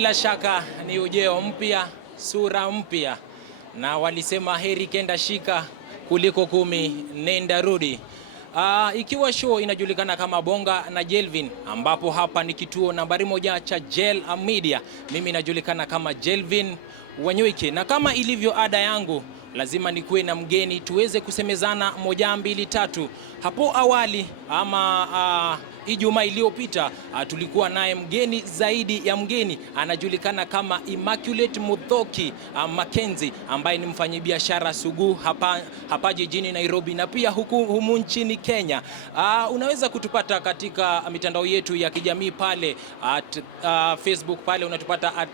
Bila shaka ni ujeo mpya, sura mpya, na walisema heri kenda shika kuliko 10 nenda rudi. Ikiwa show inajulikana kama Bonga na Jelvin, ambapo hapa ni kituo nambari 1 cha Jel Media. Mimi najulikana kama Jelvin Wanyuike, na kama ilivyo ada yangu lazima nikuwe na mgeni tuweze kusemezana 1, 2, 3. Hapo awali ama Ijumaa iliyopita tulikuwa naye mgeni zaidi ya mgeni, anajulikana kama Immaculate Muthoki Mackenzie, ambaye ni mfanyabiashara sugu hapa jijini Nairobi na pia humu nchini Kenya. Unaweza kutupata katika mitandao yetu ya kijamii pale at Facebook, pale unatupata at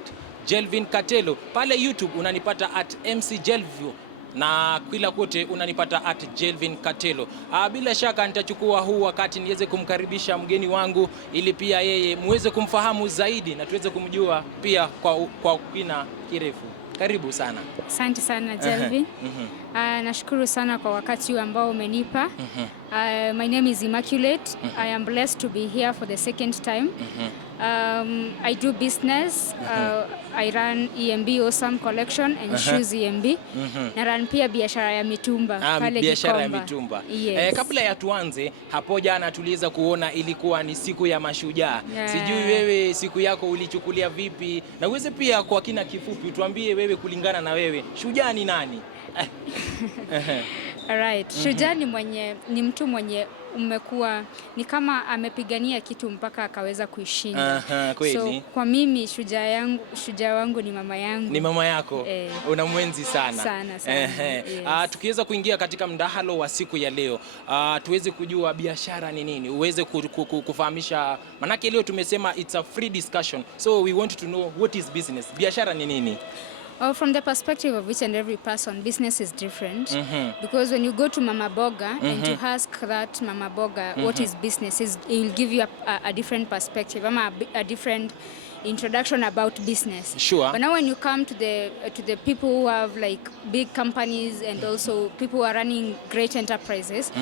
Jelvin Katelo, pale YouTube unanipata at MC Jelvio, na kila kote unanipata at Jelvin Katelo. Bila shaka nitachukua huu wakati niweze kumkaribisha mgeni wangu ili pia yeye muweze kumfahamu zaidi na tuweze kumjua pia kwa kina kirefu. Karibu sana. Asante sana Jelvin. Nashukuru sana kwa wakati huu ambao umenipa. My name is Immaculate. I am blessed to be here for the second time. I do business. I run EMB Awesome Collection and Shoes EMB. Na run pia biashara ya mitumba pale biashara ya mitumba. Yes. Kabla ya tuanze, hapo jana tuliweza kuona ilikuwa ni siku ya mashujaa. Sijui wewe siku yako ulichukulia vipi, na uweze pia kwa kina kifupi tuambie wewe, kulingana na wewe, shujaa ni nani? Alright. Shujaa ni mtu mwenye umekuwa ni kama amepigania kitu mpaka akaweza kuishinda. Kweli. So kwa mimi shujaa wangu ni mama yangu. Ni mama yako? Unamwenzi sana. Sana. Yes. Tukiweza kuingia katika mdahalo wa siku ya leo, tuweze kujua biashara ni nini, uweze kufahamisha, manake leo tumesema it's a free discussion, so we want to know what is business. Biashara ni nini? From the perspective of each and every person, business is different. Because when you go to Mama Boga and to ask that Mama Boga what is business, it will give you a different perspective, a different introduction about business. Sure. But now when you come to the people who have like big companies and also people who are running great enterprises,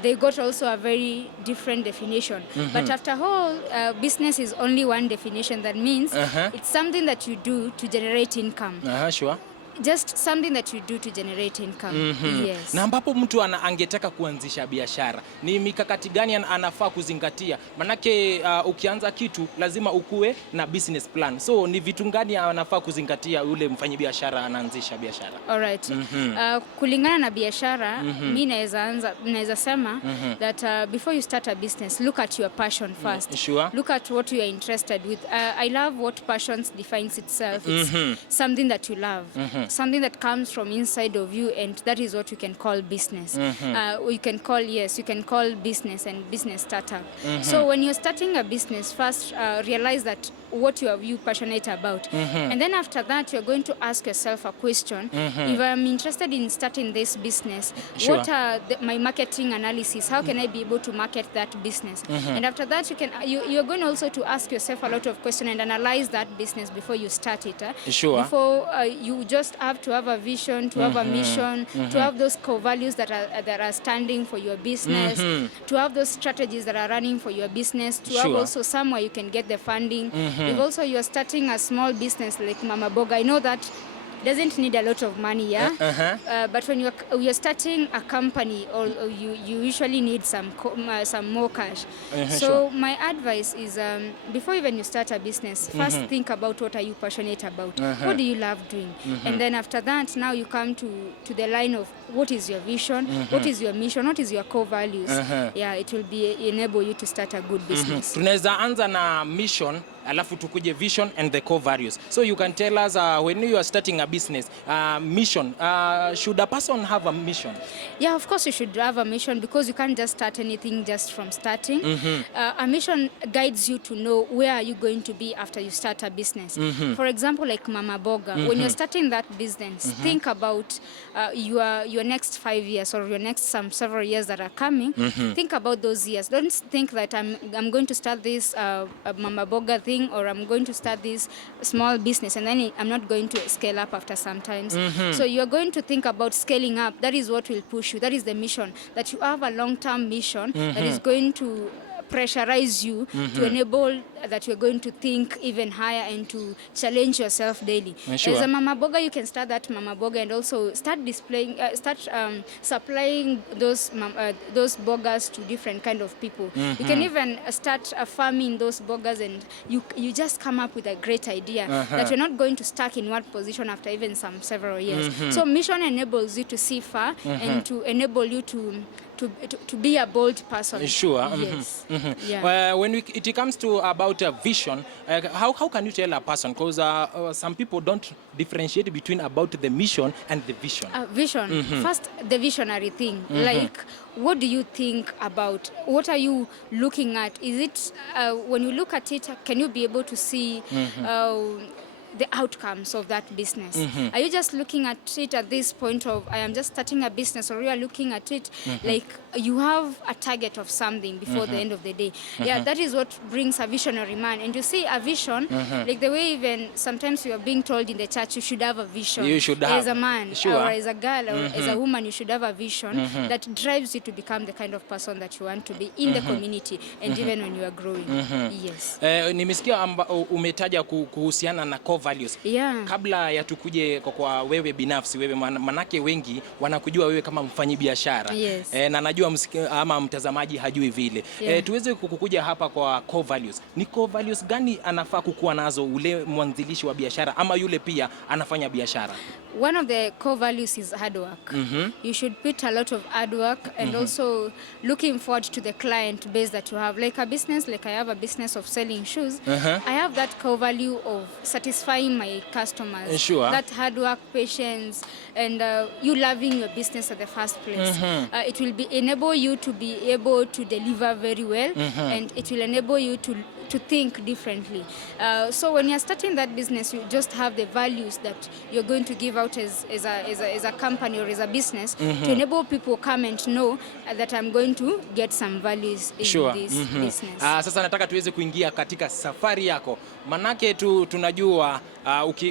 they got also a very different definition. But after all, business is only one definition. That means it's something that you do to generate income. Sure. Just something that you do to generate income. Yes. Na ambapo mtu angetaka kuanzisha biashara, ni mikakati gani anafaa kuzingatia? Manake ukianza kitu lazima ukue na business plan. So ni vitu gani anafaa kuzingatia yule mfanyabiashara anaanzisha biashara? Alright. Kulingana na biashara, mimi naweza sema that before you start a business, look at your passion first. Sure. Look at what you are interested with. I love what passion defines itself. It's something that you love. Something that comes from inside of you, and that is what you can call business. You can call business and business startup. So when you're starting a business, first realize that what you passionate about, and then after that you're going to ask yourself a question. If I'm interested in starting this business, what are my marketing analysis? How can I be able to market that business? And after that you're going also to ask yourself a lot of questions and analyze that business before you start it. Sure. Before you just have to have a vision, to have a mission, to have those core values that are standing for your business, to have those strategies that are running for your business, to have also somewhere you can get the funding. If also you are starting a small business like Mama Boga, I know that doesn't need a lot of money, but when you're starting a company, or you usually need some more cash. So my advice is, before even you start a business, first think about what are you passionate about, what do you love doing, and then after that, now you come to the line of what is your vision, what is your mission, what is your core values. It will enable you to start a good business. Tunaweza anza na mission, alafu tukuje vision and the core values. So you can tell us when you are starting a business, mission, should a person have a mission? Yeah, of course you should have a mission, because you can't just start anything just from starting. A mission guides you to know where are you going to be after you start a business. For example, like Mama Boga, when you're starting that business, think about your next 5 years or your next several years that are coming. Think about those years. Don't think that I'm going to start this Mama Boga thing, or I'm going to start this small business and then I'm not going to scale up after some times. So you're going to think about scaling up. That is what will push you. That is the mission, that you have a long-term mission that is going to pressurize you to enable that you're going to think even higher and to challenge yourself daily. Sure. As a mama boga, you can start that mama boga and also start supplying those bogas to different kind of people. You can even start farming those bogas, and you just come up with a great idea that you're not going to stuck in one position after even several years. So mission enables you to see far and to enable you to be a bold person. Sure. Yes. Yeah. When it comes to about a vision, how can you tell a person? Because some people don't differentiate between about the mission and the vision. Vision. First, the visionary thing. Like, what do you think about? What are you looking at? Is it when you look at it, can you be able to see the outcomes of that business? Are you just looking at it at this point of I am just starting a business, or you are looking at it like you have a target of something before the end of the day? Yeah, that is what brings a visionary man. And you see a vision, like the way even sometimes you are being told in the church you should have a vision. You should have. As a man, or as a girl, or as a woman, you should have a vision that drives you to become the kind of person that you want to be in the community and even when you are growing. Yes. Nimesikia umetaja kuhusiana na core values. Yeah. Kabla ya tukuje kwa wewe binafsi, wewe manake wengi wanakujua wewe kama mfanyi biashara. Yes. Na najua ama mtazamaji hajui vile. Tuweze kukuja hapa kwa core values. Ni core values gani anafaa kukuwa nazo ule mwanzilishi wa biashara ama yule pia anafanya biashara? One of the core values is hard work. You should put a lot of hard work and also looking forward to the client base that you have. Like a business, like I have a business of selling shoes. I have that core value of satisfying my customers. Sure. That hard work, patience, and you loving your business at the first place. It will enable you to be able to deliver very well, and it will enable you to think differently. So when you're starting that business, you just have the values that you're going to give out as a company or as a business to enable people come and know that I'm going to get some values in this business. Sasa nataka tuweze kuingia katika safari yako. Manake tunajua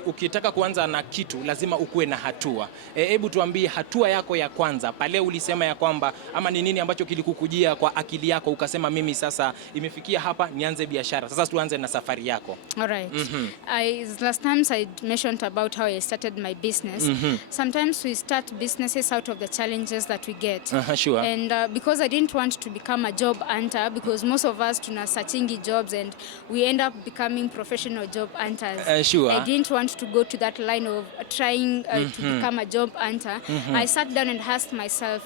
ukitaka kuanza na kitu lazima ukuwe na hatua. Hebu tuambie hatua yako ya kwanza. Pale ulisema ya kwamba ama ni nini ambacho kilikukujia kwa akili yako ukasema mimi sasa imefikia hapa nianze biashara. Sasa tuanze na safari yako. All right. Last times I mentioned about how I started my business. Sometimes we start businesses out of the challenges that we get. Sure. And because I didn't want to become a job hunter, because most of us tuna searching jobs and we end up becoming professional job hunters. Sure. I didn't want to go to that line of trying to become a job hunter. I sat down and asked myself,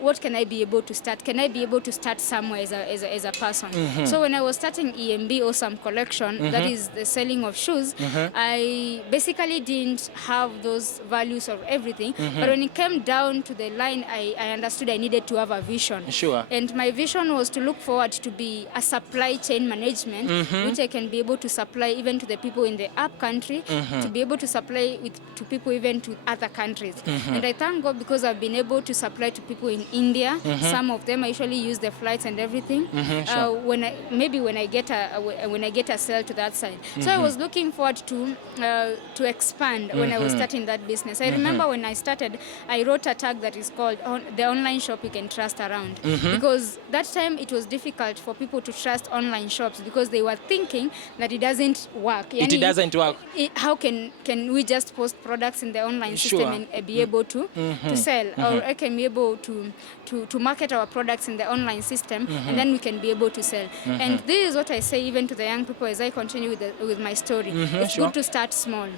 what can I be able to start? Can I be able to start somewhere as a person? So when I was starting EMB, Awesome Collection, that is the selling of shoes, I basically didn't have those values of everything. But when it came down to the line, I understood I needed to have a vision. Sure. And my vision was to look forward to be a supply chain management, which I can be able to supply even to the people in the up country, to be able to supply to people even to other countries. And I thank God because I've been able to supply to people in India. Some of them I usually use the flights and everything. Sure. When I get a sale to that side. So I was looking forward to expand when I was starting that business. I remember when I started, I wrote a tag that is called the online shop you can trust around, because that time it was difficult for people to trust online shops because they were thinking that it doesn't work. It doesn't work. How can we just post products in the online system and be able to sell, or I can be able to market our products in the online system and then we can be able to sell. And this is what I say even to the young people as I continue with my story. It's good to start small.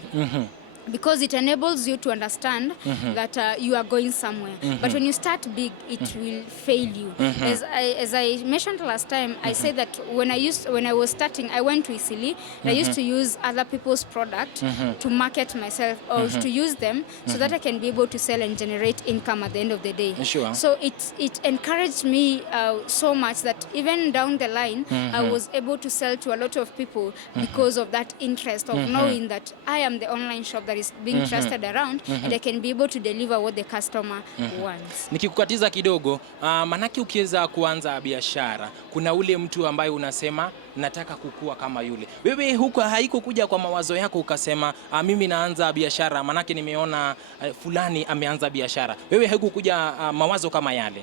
Because it enables you to understand that you are going somewhere. But when you start big, it will fail you. As I mentioned last time, I said that when I was starting, I went to Isili. I used to use other people's product to market myself or to use them so that I can be able to sell and generate income at the end of the day. Sure. So it encouraged me so much that even down the line, I was able to sell to a lot of people because of that interest of knowing that I am the online shop that is being trusted around and I can be able to deliver what the customer wants. Nikikukatiza kidogo, manake ukiweza kuanza biashara, kuna ule mtu ambaye unasema nataka kukua kama yule. Wewe huko haiko kuja kwa mawazo yako ukasema mimi naanza biashara manake nimeona fulani ameanza biashara. Wewe haiko kuja mawazo kama yale?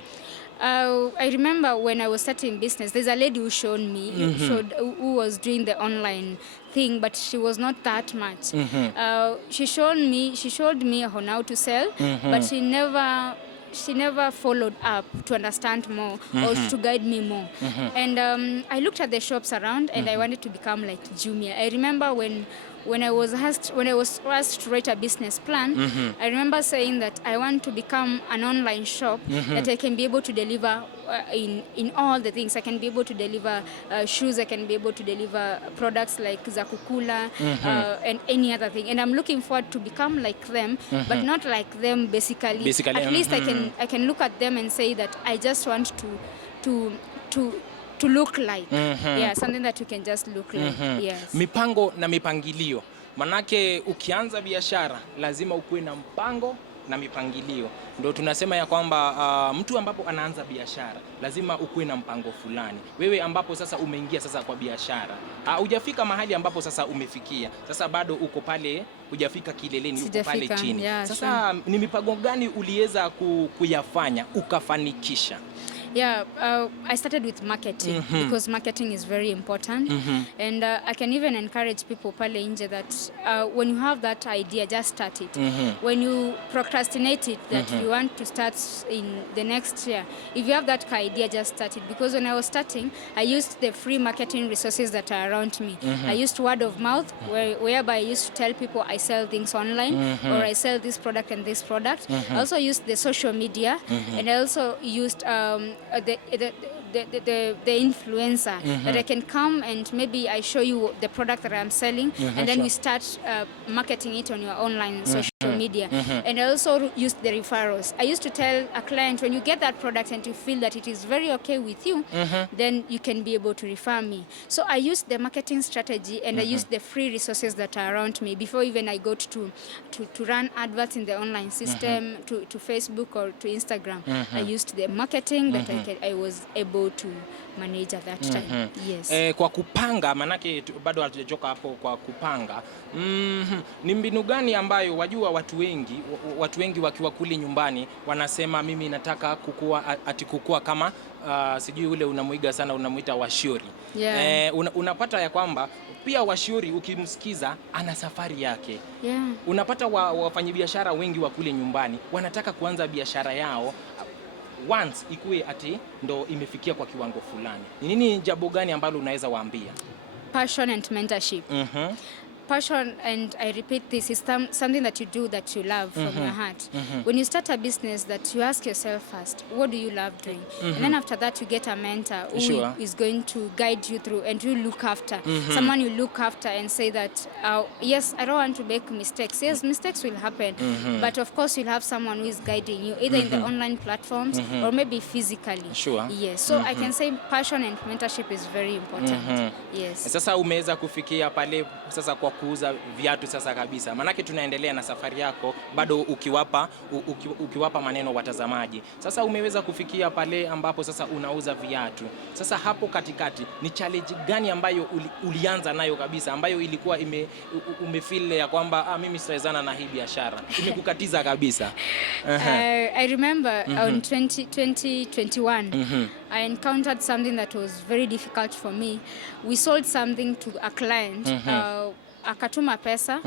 I remember when I was starting business, there's a lady who showed me, who was doing the online thing, but she was not that much. She showed me on how to sell, but she never followed up to understand more or to guide me more. And I looked at the shops around, and I wanted to become like Jumia. I remember when I was asked to write a business plan, I remember saying that I want to become an online shop that I can be able to deliver in all the things. I can be able to deliver shoes, I can be able to deliver products like Zakukula and any other thing. And I'm looking forward to become like them, but not like them basically. At least I can look at them and say that I just want to look like. Yeah, something that you can just look like. Yes. Mipango na mipangilio. Manake ukianza biashara lazima ukuwe na mpango na mipangilio. Ndio tunasema ya kwamba mtu ambapo anaanza biashara lazima ukuwe na mpango fulani. Wewe ambapo sasa umeingia sasa kwa biashara, hujafika mahali ambapo sasa umefikia. Sasa bado uko pale, hujafika kileleni, uko pale chini. Yeah, sasa ni mipango gani uliweza kuyafanya ukafanikisha? Yeah, I started with marketing because marketing is very important. And I can even encourage people pale nje that when you have that idea, just start it. When you procrastinate it, that you want to start in the next year, if you have that idea, just start it. Because when I was starting, I used the free marketing resources that are around me. I used word of mouth, whereby I used to tell people I sell things online, or I sell this product and this product. I also used the social media, and I also used the influencer that I can come and maybe I show you the product that I'm selling, and then we start marketing it on your online social media. And I also used the referrals. I used to tell a client, when you get that product and you feel that it is very okay with you, then you can be able to refer me. So I used the marketing strategy, and I used the free resources that are around me before even I got to run adverts in the online system, to Facebook or to Instagram. I used the marketing that I was able to manage at that time. Yes. Kwa kupanga, manake bado hatujachoka hapo kwa kupanga. Ni mbinu gani ambayo wajua watu wengi wakiwa kule nyumbani wanasema mimi nataka kukua kama sijui ule unamuiga sana, unamuita Washiori. Yeah. Unapata ya kwamba pia Washiori ukimsikiza ana safari yake. Yeah. Unapata wafanyabiashara wengi wa kule nyumbani wanataka kuanza biashara yao once ikuwe ati ndo imefikia kwa kiwango fulani. Ni nini jambo gani ambalo unaweza waambia? Passion and mentorship. Passion, and I repeat this, is something that you do that you love from your heart. When you start a business, that you ask yourself first, what do you love doing? And then after that, you get a mentor who is going to guide you through, and you look after. Someone you look after and say that, yes, I don't want to make mistakes. Yes, mistakes will happen. But of course, you'll have someone who is guiding you, either in the online platforms or maybe physically. Yes, so I can say passion and mentorship is very important. Yes. Sasa umeweza kufikia pale sasa kwa kuuza viatu sasa kabisa. Manake tunaendelea na safari yako bado ukiwapa maneno watazamaji. Sasa umeweza kufikia pale ambapo sasa unauza viatu. Sasa hapo katikati ni challenge gani ambayo ulianza nayo kabisa, ambayo ilikuwa umefeel ya kwamba mimi sitawezana na hii biashara, imekukatiza kabisa? I remember on 2021 I encountered something that was very difficult for me. We sold something to a client. Akatuma pesa,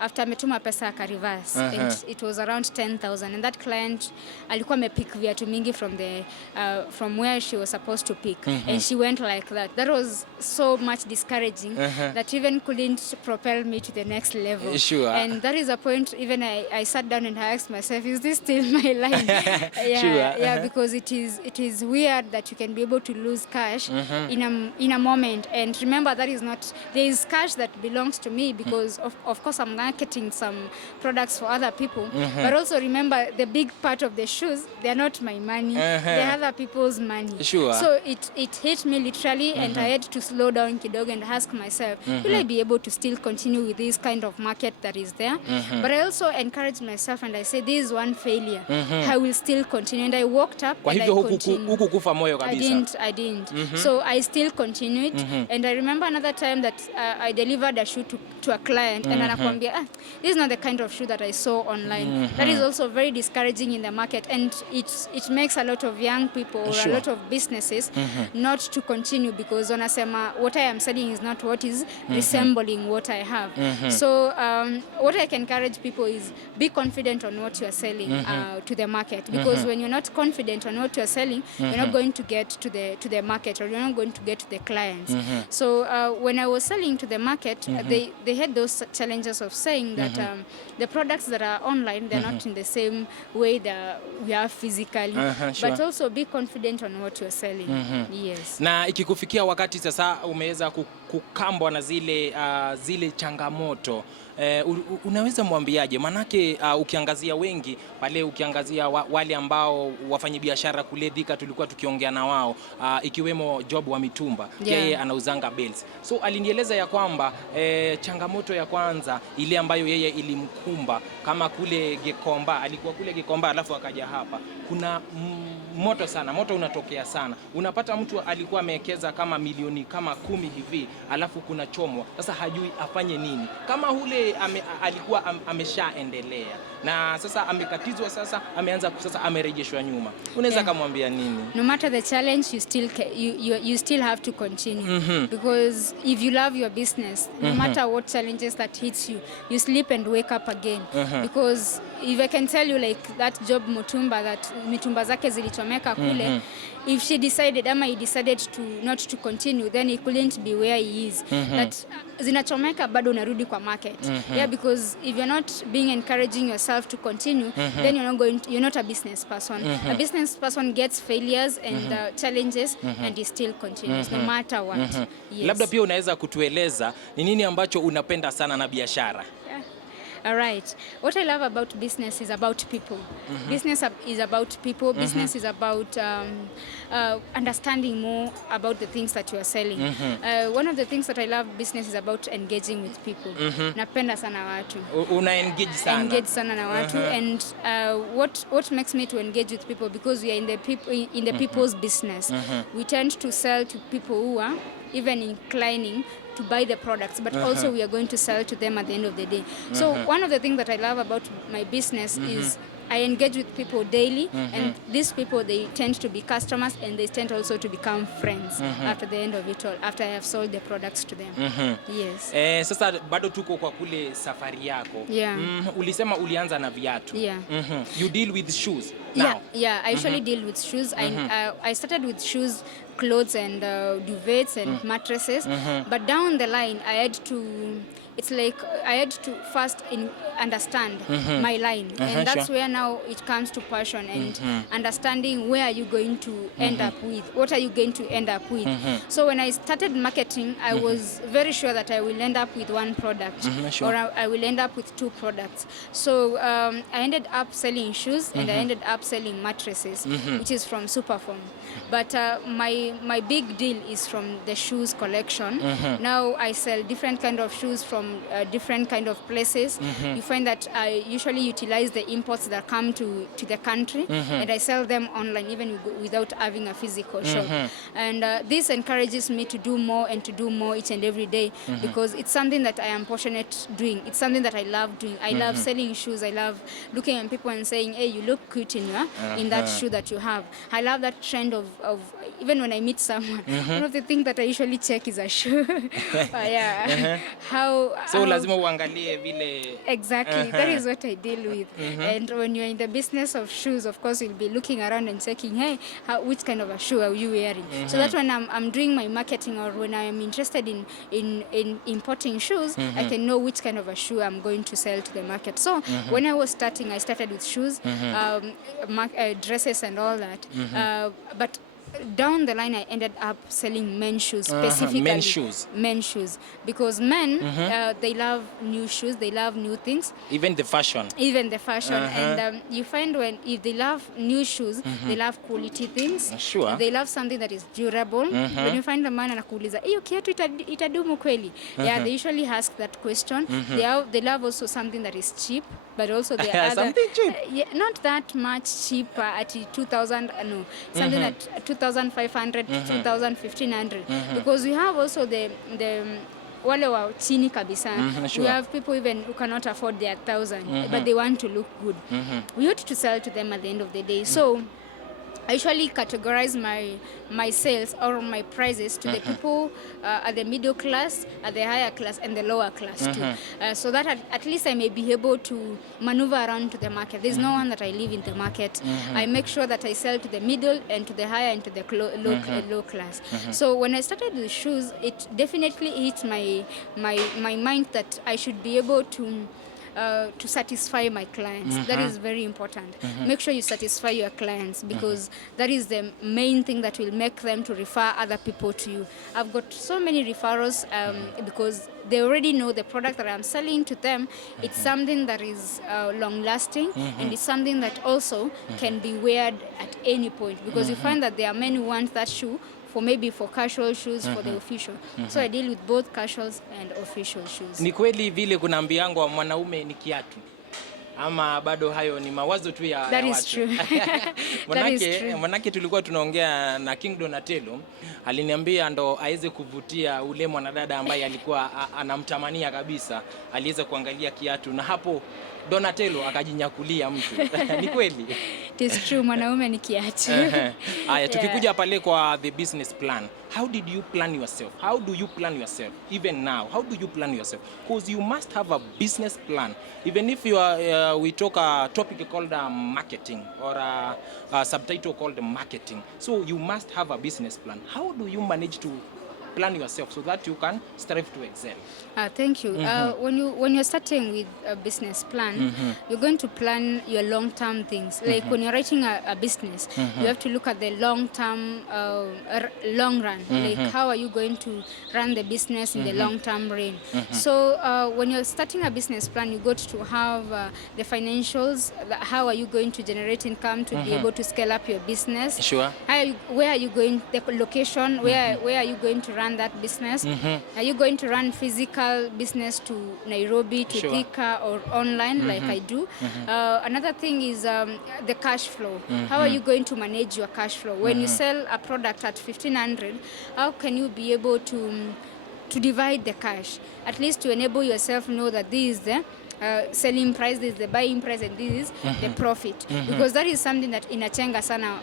after ametuma pesa akareverse, and it was around 10,000, and that client alikuwa amepick viatu mingi from where she was supposed to pick, and she went like that. That was so much discouraging that even couldn't propel me to the next level. And that is a point even I sat down and I asked myself, is this still my line? Yeah, because it is weird that you can be able to lose cash in a moment. And remember, that is not, there is cash that belongs to me because of course I'm marketing some products for other people, but also remember the big part of the shoes, they are not my money, they are other people's money. So it hit me literally, and I had to slow down kidogo and ask myself, will I be able to still continue with this kind of market that is there? But I also encouraged myself and I said, this is one failure, I will still continue. And I walked up and I continued. Hukukufa moyo kabisa? I didn't. So I still continued. And I remember another time that I delivered a shoe to a client, and anakuambia, this is not the kind of shoe that I saw online. That is also very discouraging in the market, and it makes a lot of young people or a lot of businesses not to continue, because wanasema what I am selling is not what is resembling what I have. So what I can encourage people is be confident on what you are selling to the market, because when you're not confident on what you are selling, you're not going to get to the market, or you're not going to get to the clients. So when I was selling to the market, they had those challenges of saying that the products that are online, they're not in the same way that we are physically, but also be confident on what you're selling. Yes. Na ikikufikia wakati sasa umeweza kukambwa na zile changamoto, unaweza mwambiaje? Manake ukiangazia wengi pale, ukiangazia wale ambao wafanyabiashara kule Thika tulikuwa tukiongea na wao, ikiwemo Job wa mitumba, yeye anauzanga bells. So alinieleza ya kwamba changamoto ya kwanza ile ambayo yeye ilimkumba, kama kule Gikomba, alikuwa kule Gikomba alafu akaja hapa, kuna moto sana, moto unatokea sana. Unapata mtu alikuwa amewekeza kama milioni kama 10 hivi, alafu kuna chomwa. Sasa hajui afanye nini. Kama ule alikuwa ameshaendelea na sasa amekatizwa, sasa ameanza sasa amerejeshwa nyuma. Unaweza kumwambia nini? No matter the challenge, you still have to continue. Because if you love your business, no matter what challenges that hits you, you sleep and wake up again. Because if I can tell you, like that Job Mutumba, that mitumba zake zilichomeka kule, if she decided, ama he decided to not to continue, then he couldn't be where he is. That zinachomeka bado unarudi kwa market. Yeah, because if you're not being encouraging yourself to continue, then you're not a business person. A business person gets failures and challenges and he still continues no matter what. Yes. Labda pia unaweza kutueleza ni nini ambacho unapenda sana na biashara? All right. What I love about business is about people. Business is about people. Business is about understanding more about the things that you are selling. One of the things that I love business is about engaging with people. Napenda sana watu. Una engage sana. Engage sana na watu. And what makes me to engage with people, because we are in the people's business. We tend to sell to people who are even inclining to buy the products, but also we are going to sell to them at the end of the day. So one of the things that I love about my business is I engage with people daily, and these people, they tend to be customers, and they tend also to become friends after the end of it all, after I have sold the products to them. Yes. Sasa bado tuko kwa kule safari yako. Ulisema ulianza na viatu. You deal with shoes now? Yeah, I usually deal with shoes. I started with shoes, clothes and duvets and mattresses, but down the line I had to first understand my line, and that's where now it comes to passion and understanding where are you going to end up with, what are you going to end up with. So when I started marketing, I was very sure that I will end up with one product, or I will end up with 2 products. So I ended up selling shoes and I ended up selling mattresses, which is from Superform. But my big deal is from the shoes collection. Now I sell different kind of shoes from different kind of places. You find that I usually utilize the imports that come to the country, and I sell them online even without having a physical shop. And this encourages me to do more and to do more each and every day, because it's something that I am passionate doing. It's something that I love doing. I love selling shoes. I love looking at people and saying, hey, you look cute in that shoe that you have. I love that trend of even when I meet someone, one of the things that I usually check is a shoe. So lazima uangalie vile. Exactly. That is what I deal with. And when you're in the business of shoes, of course, you'll be looking around and checking, hey, which kind of a shoe are you wearing? So that when I'm doing my marketing, or when I am interested in importing shoes, I can know which kind of a shoe I'm going to sell to the market. So when I was starting, I started with shoes, dresses and all that. But down the line, I ended up selling men's shoes, specifically men's shoes, because men they love new shoes, they love new things, even the fashion. And you find if they love new shoes, they love quality things. They love something that is durable. When you find a man anakuuliza hiyo kiatu itadumu kweli, they usually ask that question. They love also something that is cheap, but also the other something cheap, not that much cheaper at 2,000, no, something at 2,500 to 2,000, 1,500, because we have also the wale wa chini kabisa. Sure. We have people even who cannot afford their 1,000, but they want to look good. We ought to sell to them at the end of the day. So I usually categorize my sales or my prices to the people at the middle class, at the higher class, and the lower class too. So that at least I may be able to maneuver around to the market. There's no one that I leave in the market. I make sure that I sell to the middle and to the higher and to the low class. So when I started with shoes, it definitely hit my mind that I should be able to satisfy my clients. That is very important. Make sure you satisfy your clients, because that is the main thing that will make them to refer other people to you. I've got so many referrals because they already know the product that I'm selling to them. It's something that is long lasting, and it's something that also can be weared at any point, because you find that there are many who want that shoe for casual shoes, for the official. So I deal with both casuals and official shoes. Ni kweli vile kuna mbiango mwanaume ni kiatu, ama bado hayo ni mawazo tu ya That watu? Is true. Manake tulikuwa tunaongea na King Donatello, aliniambia ndo aweze kuvutia ule mwanadada ambaye alikuwa anamtamania kabisa, aliweza kuangalia kiatu, na hapo Donatello akajinyakulia mtu. Ni kweli? It is true, mwanaume ni kiatu. Haya, tukikuja pale kwa the business plan. How did you plan yourself? How do you plan yourself? Even now, how do you plan yourself? Because you must have a business plan. Even if you are, we talk a topic called marketing, or a subtitle called marketing. So you must have a business plan. How do you manage to plan yourself so that you can strive to excel? Thank you. When you're starting with a business plan, you're going to plan your long-term things. Like when you're writing a business, you have to look at the long-term, long run. Like how are you going to run the business in the long-term range? So when you're starting a business plan, you got to have the financials. How are you going to generate income to be able to scale up your business? Sure. Where are you going? The location. Where are you going to run that business? Are you going to run physical business to Nairobi, to Thika, or online like I do? Another thing is the cash flow. How are you going to manage your cash flow? When you sell a product at 1,500, how can you be able to divide the cash? At least to enable yourself know that this is the selling price, this is the buying price, and this is the profit. Because that is something that inachenga sana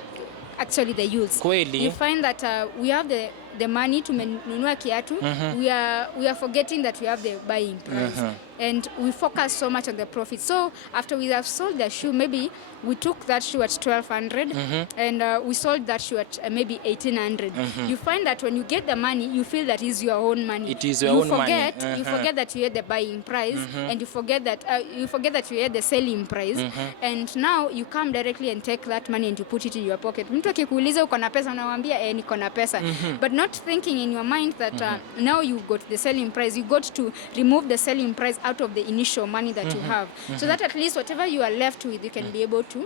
actually the youths. Kweli. You find that we have the money to nunua kiatu, we are forgetting that we have the buying price, and we focus so much on the profit. So after we have sold the shoe, maybe we took that shoe at 1,200 and we sold that shoe at maybe 1,800. You find that when you get the money, you feel that is your own money. It is your own money. You forget that you had the buying price, and you forget that you had the selling price, and now you come directly and take that money and you put it in your pocket. Mtu akikuuliza uko na pesa, unamwambia niko na pesa, but not thinking in your mind that now you got the selling price. You got to remove the selling price out of the initial money that you have, so that at least whatever you are left with, you can be able to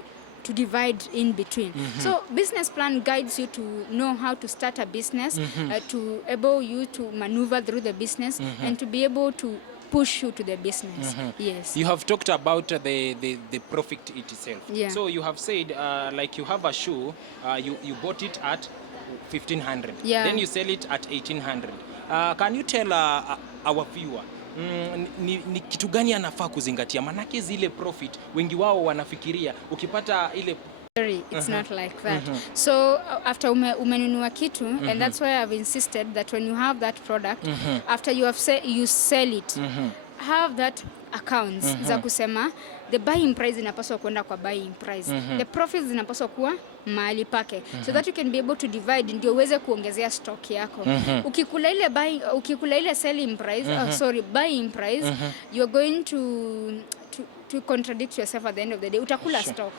divide in between. So business plan guides you to know how to start a business, to able you to maneuver through the business, and to be able to push you to the business. Yes. You have talked about the profit itself. Yeah. So you have said like you have a shoe, you bought it at 1,500. Yeah. Then you sell it at 1,800. Can you tell our viewer ni kitu gani anafaa kuzingatia? Manake zile profit wengi wao wanafikiria ukipata ile it's not like that. So after umenunua kitu, and that's why I've insisted that when you have that product, after you have you sell it, have that accounts za kusema the buying price inapaswa kwenda kwa buying price, the profits zinapaswa kuwa mahali pake, so that you can be able to divide, ndio uweze kuongezea stock yako. Ukikula ile selling price, buying price, you're going to contradict yourself at the end of the day. Utakula stock.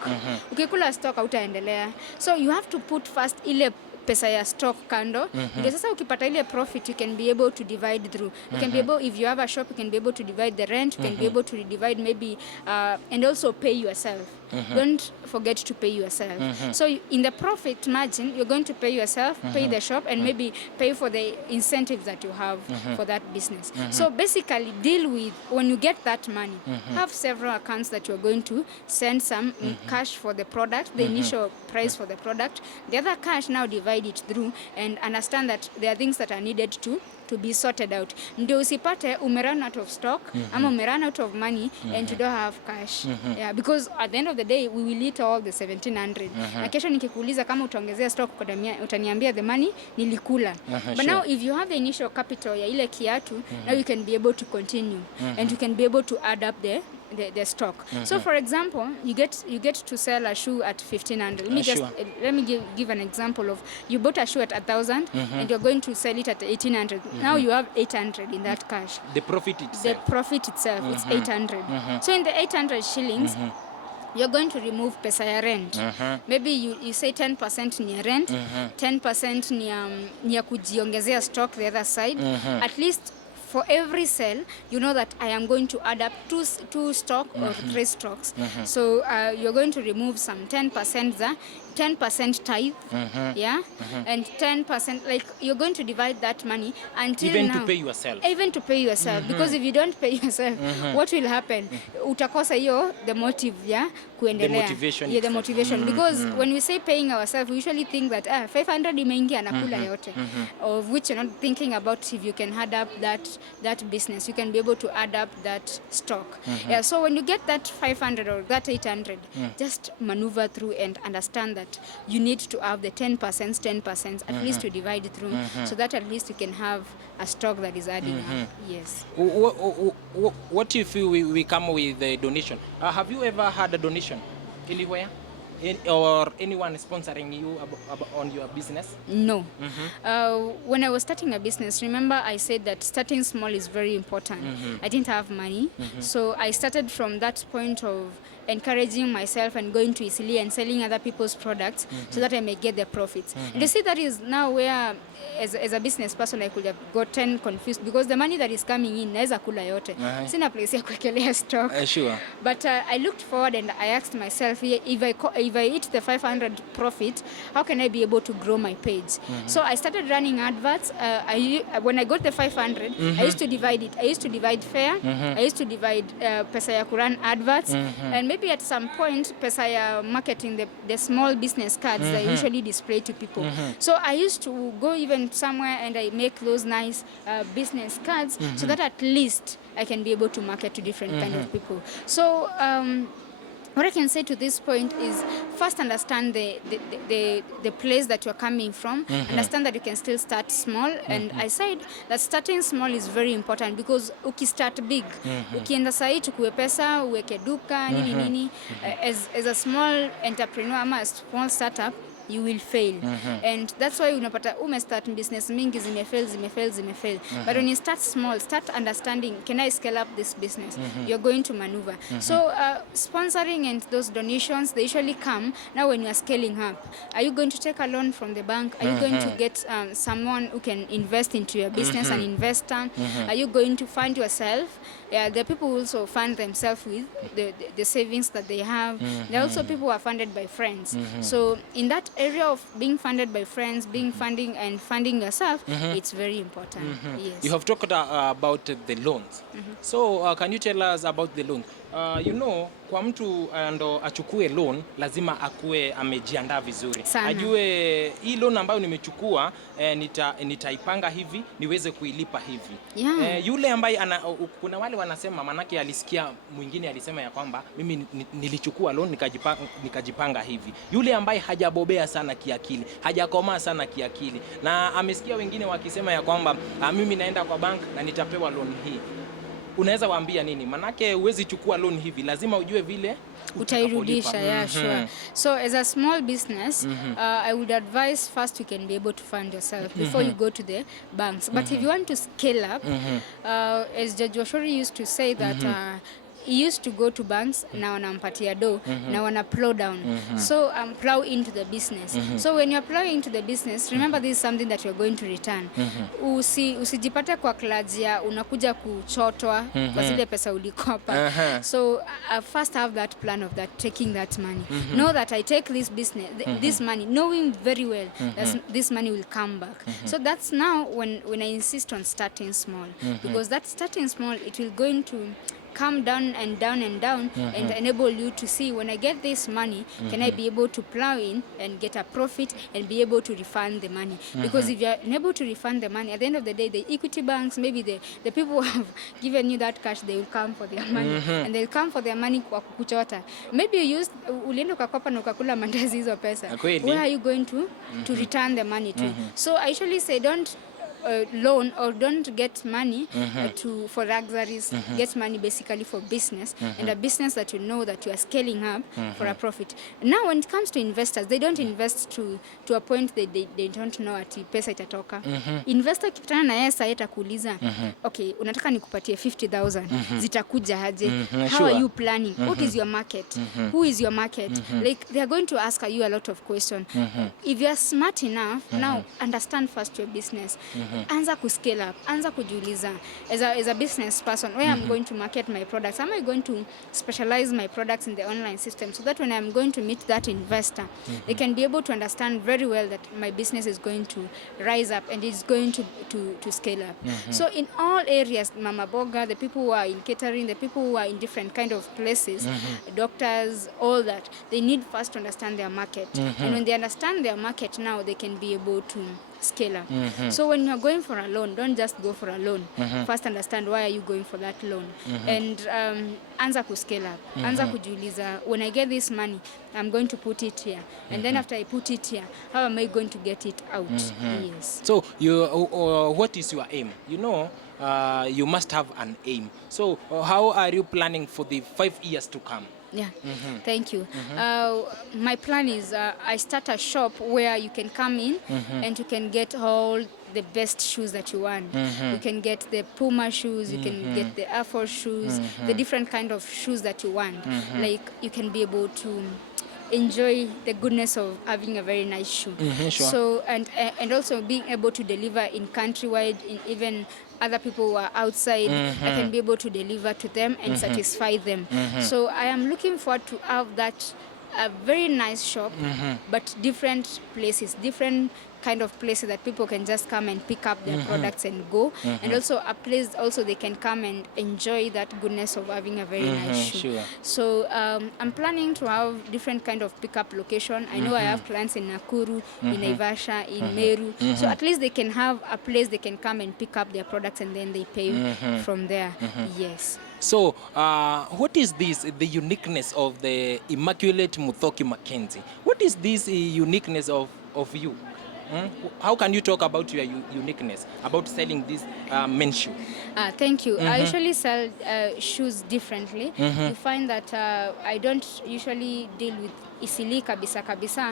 Ukikula stock hautaendelea. So you have to put first ile pesa ya stock kando, ndio sasa ukipata ile profit you can be able to divide through. You can be able, if you have a shop, you can be able to divide the rent, you can be able to divide maybe and also pay yourself. don't forget to pay yourself. So in the profit margin, you're going to pay yourself, pay the shop, and maybe pay for the incentives that you have for that business. So basically, deal with, when you get that money, have several accounts that you're going to send some cash for the product, the initial price for the product. The other cash, now divide it through and understand that there are things that are needed to be sorted out. Ndio usipate umerun out of stock ama umerun out of money and you don't have cash. Yeah, because at the end of the day we will eat all the 1700. Na kesho nikikuuliza kama utaongezea stock utaniambia the money nilikula. But now if you have the initial capital ya ile kiatu, now you can be able to continue and you can be able to add up the stock. So for example, you get to sell a shoe at 1500. Let me give an example of, you bought a shoe at 1000 and you're going to sell it at 1800. Now you have 800 in that cash. The profit itself it's 800. So in the 800 shillings you're going to remove pesa ya rent. Maybe you say 10% ni ya rent, 10% ni ya kujiongezea stock the other side. At least for every sale, you know that I am going to add up two stock or 3 stocks. So you're going to remove some 10%, 10% tithe, yeah, and 10%, like you're going to divide that money until even now. Even to pay yourself. Because if you don't pay yourself, what will happen? Utakosa hiyo the motive, yeah, kuendelea. The motivation. Because when we say paying ourselves, we usually think that 500 imeingia nakula yote, of which you're not thinking about if you can add up that business, you can be able to add up that stock. Yeah, so when you get that 500 or that 800, just maneuver through and understand that you need to have the 10% at least to divide through, so that at least you can have a stock that is adding up. Yes. What do you feel we come with a donation? Have you ever had a donation anywhere? Or anyone sponsoring you on your business? No. When I was starting a business, remember I said that starting small is very important. I didn't have money, so I started from that point of encouraging myself and going to Easily and selling other people's products so that I may get the profits. And you see, that is now where as a business person I could have gotten confused, because the money that is coming in naweza kula yote. Sina place ya kuekelea stock. Sure. But I looked forward and I asked myself, if I hit the 500 profit, how can I be able to grow my page? So I started running adverts. When I got the 500, I used to divide it. I used to divide fare. I used to divide pesa ya kuran adverts. And maybe at some point, pesa ya marketing, the small business cards that I usually display to people. So I used to go even somewhere and I make those nice business cards so that at least I can be able to market to different kind of people. So what I can say to this point is, first understand the place that you're coming from. Understand that you can still start small. And I said that starting small is very important, because ukistart big, ukienda sahi chukue pesa, uweke duka, nini, as a small entrepreneur ama a small startup, you will fail. And that's why unapata start business mingi zimefail. But when you start small, start understanding, can I scale up this business? You're going to maneuver. So sponsoring and those donations, they usually come now when you're scaling up. Are you going to take a loan from the bank? Are you going to get someone who can invest into your business, an investor? Are you going to fund yourself? Yeah, the people who also fund themselves with the savings that they have. There are also people who are funded by friends. So in that area of being funded by friends, funding yourself, it's very important. Yes. You have talked about the loans. So can you tell us about the loan? Kwa mtu ndo achukue loan lazima akue amejiandaa vizuri. Ajue hii loan ambayo nimechukua nitaipanga hivi niweze kuilipa hivi. Yule ambaye kuna wale wanasema, manake alisikia mwingine alisema ya kwamba mimi nilichukua loan nikajipanga hivi. Yule ambaye hajabobea sana kiakili, hajakomaa sana kiakili, na amesikia wengine wakisema ya kwamba mimi naenda kwa bank na nitapewa loan hii. Unaweza waambia nini? Manake huwezi chukua loan hivi, lazima ujue vile utairudisha. Yeah, sure. So as a small business, I would advise first you can be able to fund yourself before you go to the banks. But if you want to scale up, as Judge Washori used to say that he used to go to banks, na wanampatia do, na wana plow down. So plow into the business. So when you're plowing into the business, remember this is something that you're going to return. Usijipate kwa klajia unakuja kuchotwa kwa zile pesa ulikopa. So first have that plan of that taking that money. Know that I take this business, this money, knowing very well that this money will come back. So that's now when I insist on starting small, because that starting small, it will going to come down and down and down and enable you to see, when I get this money, can I be able to plow in and get a profit and be able to refund the money? Because if you're unable to refund the money, at the end of the day, the equity banks, maybe the people who have given you that cash, they will come for their money. And they'll come for their money kwa kukuchota. Maybe you ulienda ukakopa na ukakula mandazi hizo pesa. Where are you going to return the money to? So I usually say, don't loan or don't get money for luxuries. Get money basically for business, and a business that you know that you are scaling up for a profit. Now when it comes to investors, they don't invest to a point they don't know ati pesa itatoka. Investor kipitana na yeye sasa atakuuliza, okay, unataka nikupatie 50,000, zitakuja aje? How are you planning? What is your market? Who is your market? Like they are going to ask you a lot of questions. If you are smart enough, now understand first your business. Anza ku scale up, anza kujiuliza, as a business person, where I'm going to market my products, am I going to specialize my products in the online system, so that when I'm going to meet that investor, they can be able to understand very well that my business is going to rise up and it's going to scale up. So in all areas, Mama Boga, the people who are in catering, the people who are in different kind of places, doctors, all that, they need first to understand their market. And when they understand their market, now they can be able to scale up. So when you're going for a loan, don't just go for a loan. First understand why are you going for that loan. And anza ku scale up. Anza kujiuliza, when I get this money, I'm going to put it here. And then after I put it here, how am I going to get it out? Yes. So what is your aim? You know, you must have an aim. So how are you planning for the 5 years to come? Yeah, thank you. My plan is I start a shop where you can come in and you can get all the best shoes that you want. You can get the Puma shoes, you can get the Air Force shoes, the different kind of shoes that you want. Like you can be able to enjoy the goodness of having a very nice shoe. Sure. So and also being able to deliver in countrywide, in even other people who are outside, I can be able to deliver to them and satisfy them. So I am looking forward to have that a very nice shop, but different places, different kind of places that people can just come and pick up their products and go, and also a place also they can come and enjoy that goodness of having a very nice shoe. Sure. So I'm planning to have different kind of pickup location. I know I have clients in Nakuru, in Naivasha, in Meru, so at least they can have a place they can come and pick up their products and then they pay from there. Yes. So, what is this, the uniqueness of the Immaculate Muthoki Mackenzie? What is this uniqueness of you? How can you talk about your uniqueness, about selling this men's shoe? Thank you. I usually sell shoes differently. You find that I don't usually deal with Isili kabisa.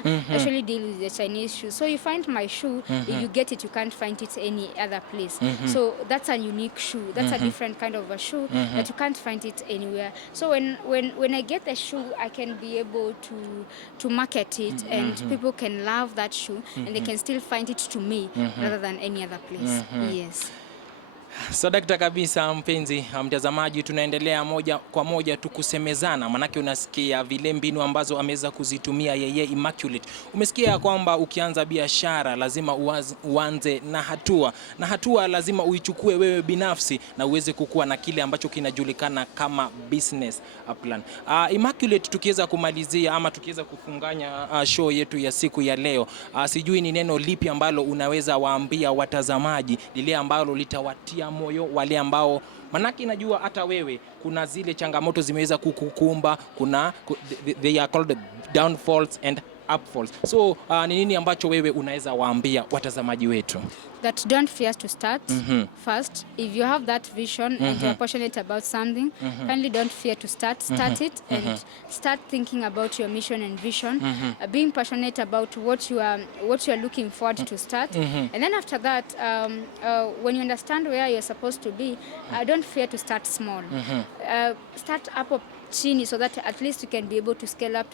I usually deal with the Chinese shoes. So you find my shoe, if you get it, you can't find it any other place. So that's a unique shoe. That's a different kind of a shoe that you can't find it anywhere. So when I get the shoe, I can be able to market it, and people can love that shoe, and they can still find it to me rather than any other place. Yes. So dakta kabisa, mpenzi mtazamaji, tunaendelea moja kwa moja tukusemezana, manake unasikia vile mbinu ambazo ameweza kuzitumia yeye Immaculate. Umesikia kwamba ukianza biashara lazima uanze na hatua lazima uichukue wewe binafsi na uweze kukua na kile ambacho kinajulikana kama business plan. Immaculate, tukiweza kumalizia ama tukiweza kufunganya show yetu ya siku ya leo, sijui ni neno lipi ambalo unaweza waambia watazamaji, lile ambalo litawatia moyo wale ambao, manaki najua hata wewe kuna zile changamoto zimeweza kukukumba, kuna they are called downfalls and upfalls. So ni nini ambacho wewe unaweza waambia watazamaji wetu? That don't fear to start. First, if you have that vision and you're passionate about something, kindly don't fear to start it and start thinking about your mission and vision, being passionate about what you are looking forward to start. And then after that, when you understand where you're supposed to be, don't fear to start small. Start up chini so that at least you can be able to scale up.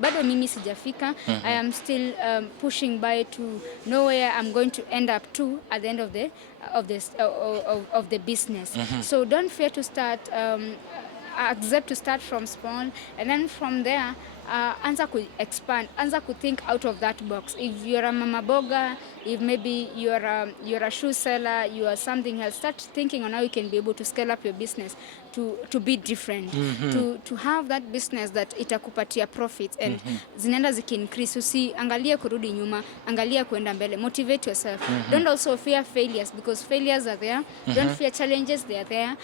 Bado mimi sijafika. I am still pushing by to know where I'm going to end up to at the end of the business. So don't fear to start. Accept to start from small, and then from there anza ku expand, anza ku think out of that box. If you're a mama boga, if maybe you're a shoe seller, you are something else, start thinking on how you can be able to scale up your business to be different, to have that business that itakupatia profits and zinaenda ziki increase. Usiangalie kurudi nyuma, angalia kuenda mbele. Motivate yourself. Don't also fear failures, because failures are there. Don't fear challenges, they are there.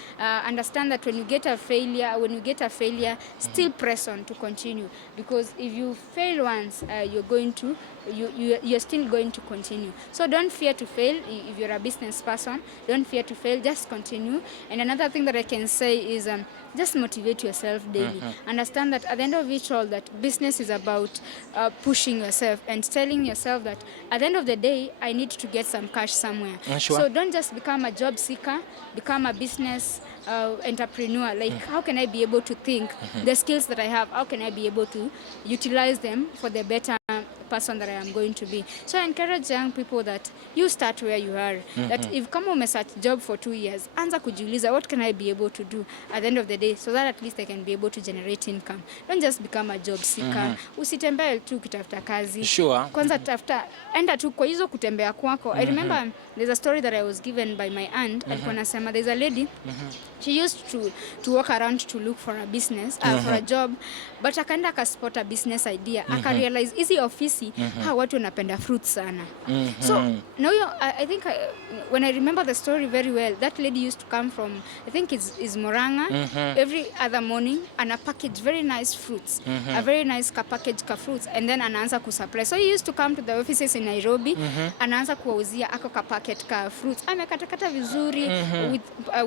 Understand that when you get a failure, still press on to continue, because if you fail once, you're still going to continue. So don't fear to fail. If you're a business person, don't fear to fail, just continue. And another thing that I can say is just motivate yourself daily. Understand that at the end of it all, that business is about pushing yourself and telling yourself that at the end of the day, I need to get some cash somewhere. Sure. So don't just become a job seeker, become a business entrepreneur. Like, how can I be able to think the skills that I have, how can I be able to utilize them for the better person that I am going to be? So I encourage young people that you start where you are. That if kama umesearch job for 2 years, anza kujiuliza, what can I be able to do at the end of the day, so that at least I can be able to generate income. Don't just become a job seeker. Usitembee tu kutafuta kazi. Sure. Kwanza enda tu kwa hizo kutembea kwako. I remember there's a story that I was given by my aunt. Alikuwa anasema there's a lady, she used to walk around to look for a business, for a job, but akaenda akaspot a business idea. Akarealize hizi ofisi watu wanapenda fruits sana. So now I think when I remember the story very well, that lady used to come from, I think is Moranga, every other morning, ana package very nice fruits, a very nice package ka fruits, and then anaanza kusupply. So he used to come to the offices in Nairobi, anaanza kuwauzia ako ka packet ka fruits, amekatakata vizuri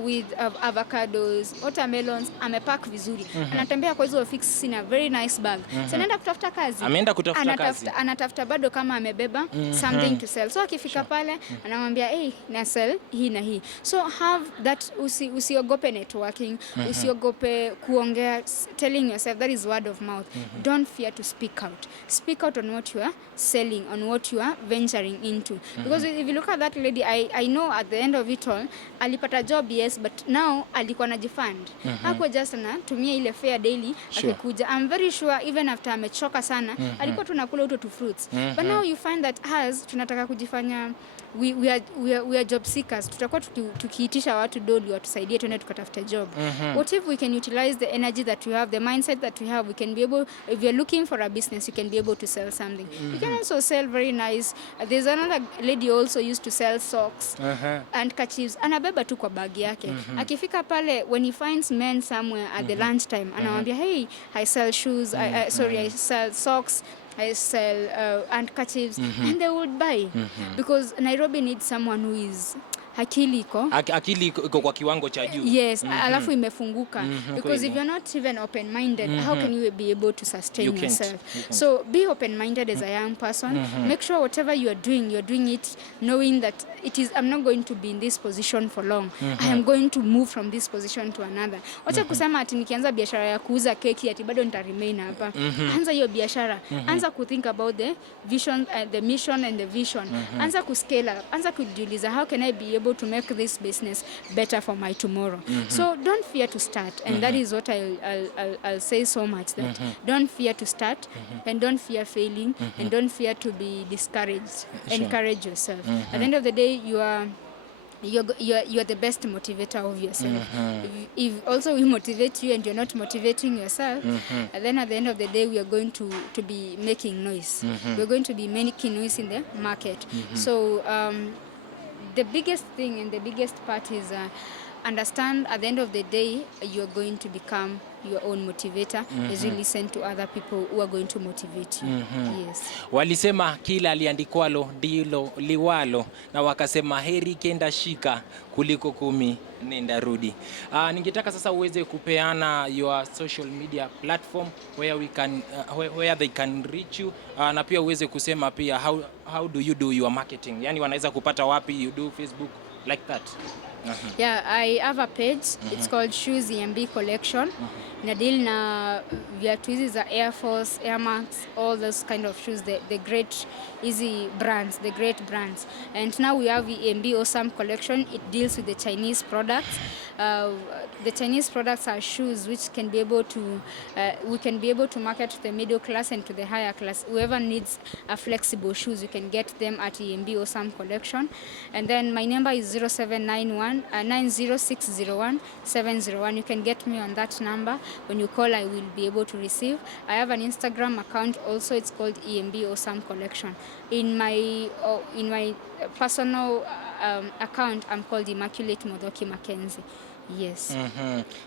with avocados, watermelons, amepack vizuri. Anatembea kwa hizo offices in a very nice bag. So anaenda kutafuta kazi. Ameenda kutafuta kazi. Anatafuta bado kama amebeba something to sell. So akifika pale anamwambia, hey, na sell hii na hii. So have that, usiogope networking, usiogope kuongea, telling yourself, that is word of mouth. Don't fear to speak out. Speak out on what you are selling, on what you are venturing into. Because if you look at that lady, I know at the end of it all, alipata job, yes, but now alikuwa anajifund. Hakuwa just anatumia ile fair daily akikuja. I'm very sure even after amechoka sana, alikuwa tunakula uto to fruits. But now you find that tunataka kujifanya we are job seekers. Tutakuwa tukiitisha watu doli watusaidie tuende tukatafuta job. What if we can utilize the energy that we have, the mindset that we have, we can be able, if you're looking for a business, you can be able to sell something. You can also sell very nice. There's another lady also used to sell socks and kerchiefs. Anabeba tu kwa bag yake. Akifika pale, when he finds men somewhere at the lunch time, anamwambia, hey, I sell shoes, I sell socks, I sell handkerchiefs, and they would buy. Because Nairobi needs someone who is akili iko kwa kiwango cha juu. Yes, alafu imefunguka. Because if you're not even open-minded, how can you be able to sustain yourself? So be open-minded as a young person. Make sure whatever you're doing it knowing that I'm not going to be in this position for long. I am going to move from this position to another. Wacha kusema ati nikianza biashara ya kuuza keki ati bado nita remain hapa. Anza hiyo biashara. Anza ku think about the vision, the mission and the vision. Anza ku scale up. Anza kujiuliza, how can I be able to make this business better for my tomorrow? So don't fear to start, and that is what I'll say so much, that don't fear to start, and don't fear failing, and don't fear to be discouraged. Encourage yourself. At the end of the day, you are the best motivator of yourself. If also we motivate you and you're not motivating yourself, then at the end of the day we are going to be making noise. We're going to be making noise in the market. So the biggest thing and the biggest part is understand at the end of the day, you're going to become your own motivator as you listen to other people who are going to motivate you. Yes. Walisema kila aliandikwalo ndilo liwalo, na wakasema heri kenda shika kuliko 10 nenda rudi. Ningetaka sasa uweze kupeana your social media platform where they can reach you, na pia uweze kusema pia how do you do your marketing, yani wanaweza kupata wapi, you do Facebook like that. Yeah, I have a page. It's called Shoes EMB Collection. Na deal na viatu hizi za Air Force, Air Max, all those kind of shoes, the great easy brands, the great brands. And now we have EMB Awesome Collection. It deals with the Chinese products. The Chinese products are shoes which can be able to we can be able to market to the middle class and to the higher class. Whoever needs a flexible shoes, you can get them at EMB Awesome Collection. And then my number is 0791 90601 701. You can get me on that number. When you call, I will be able to receive. I have an Instagram account also. It's called EMB Awesome Collection. In my personal account, I'm called Immaculate Modhoki Mackenzie. Yes.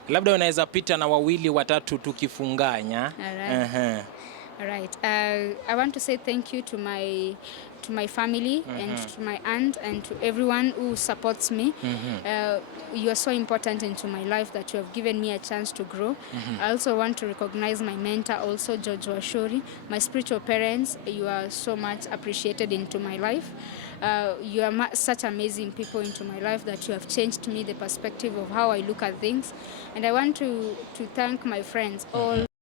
Labda unaweza pita na wawili watatu tukifunganya. All right. I want to say thank you to my family and to my aunt and to everyone who supports me. You are so important into my life that you have given me a chance to grow. I also want to recognize my mentor also, George Washori, my spiritual parents. You are so much appreciated into my life. You are such amazing people into my life that you have changed me the perspective of how I look at things. And I want to thank my friends all